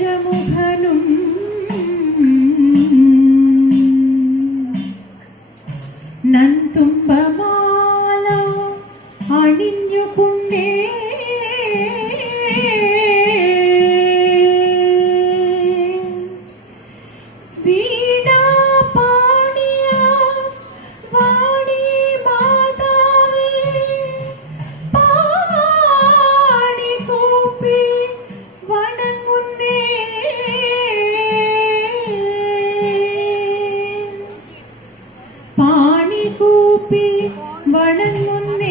ഗജമുഖനും കൂപ്പി വണങ്ങുന്നേ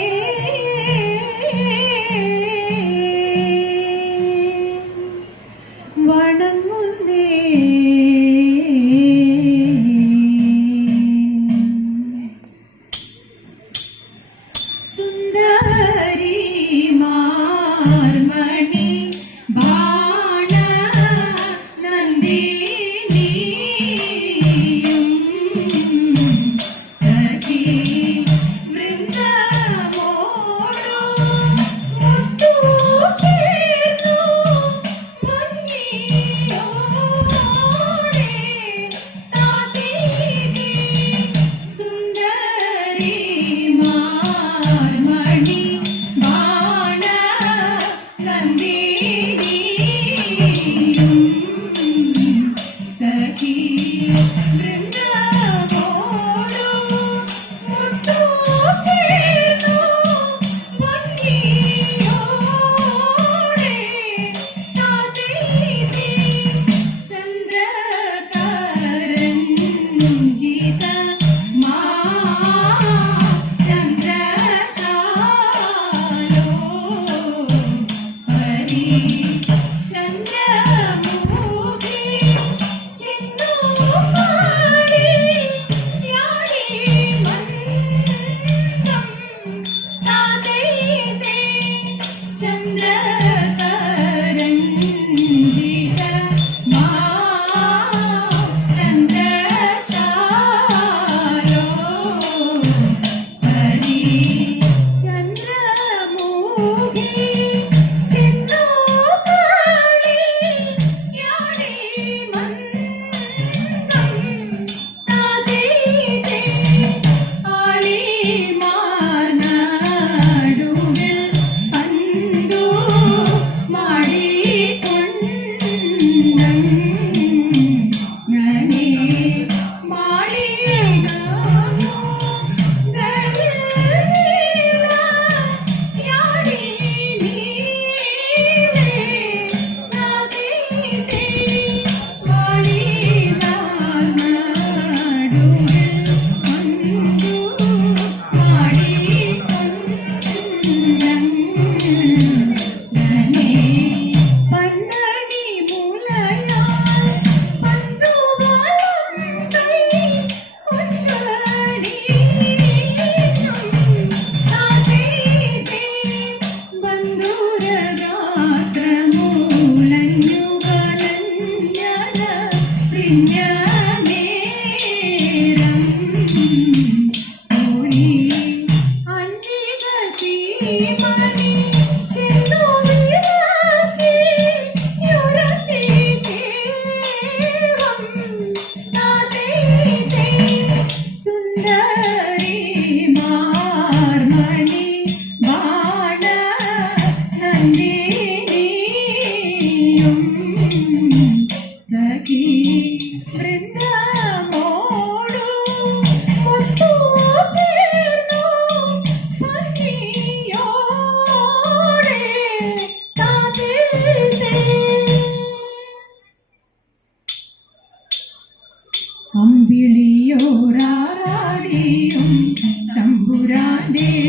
Sunday.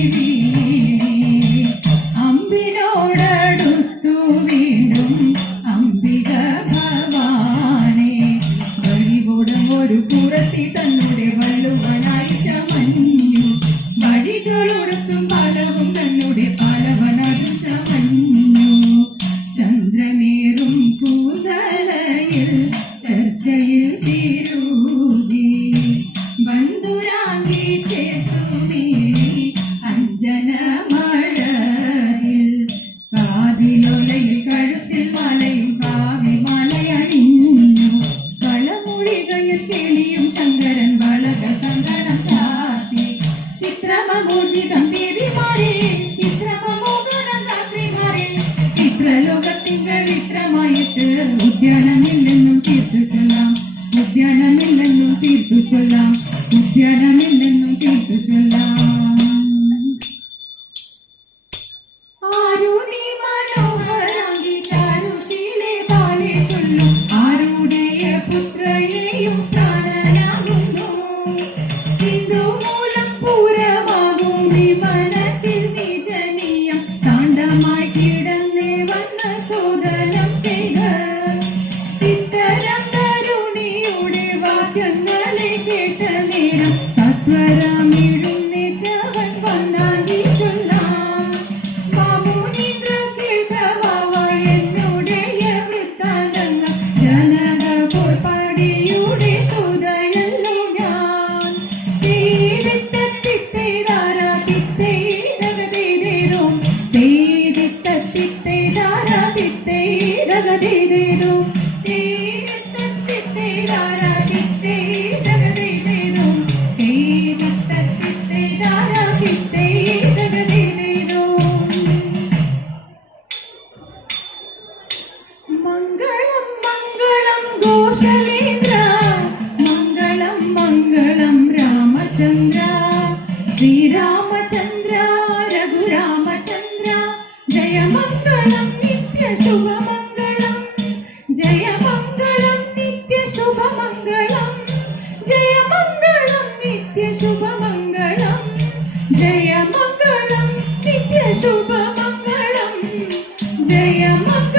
തീർത്തു ചൊല്ലാം. ഉദ്യാനമില്ലെന്നും തീർത്തു ചൊല്ലാം. ചെയ്തേനു മംഗളം ശ്രീരാമചന്ദ്ര രഘുരാമചന്ദ്ര. മംഗളം നിത്യ Jayama